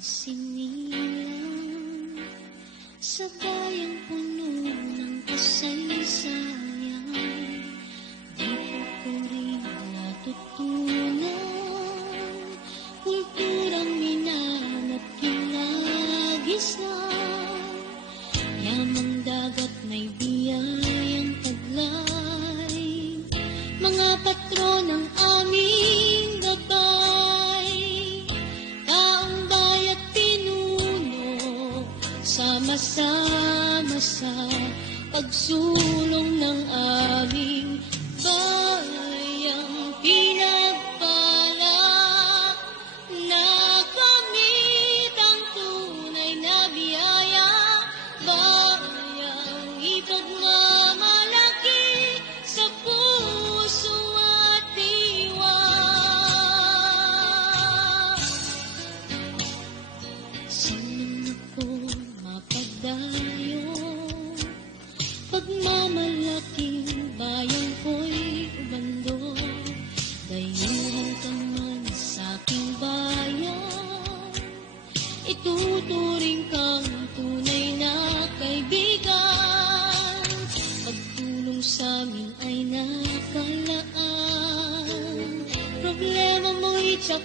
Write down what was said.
Sinilang sa bayang puno ng kasaysayan, dito ko rin natutunan kulturang minana't kinagisnan. Yamang dagat may biyayang taglay, mga patron ng aming gabay. Sama-sama sa pagsulong ng aming bayang pinagpala, nakamit ang tunay na biyaya, bayang ipagmamalaki sa puso at diwa. Sino ko mapagdayo, pagmamalaking bayang ko'y ubando, dayuhan ka man sa'king bayan, ituturing kang tunay na kaibigan. Pagtulong sa'min ay nakalaan, problema mo'y tsak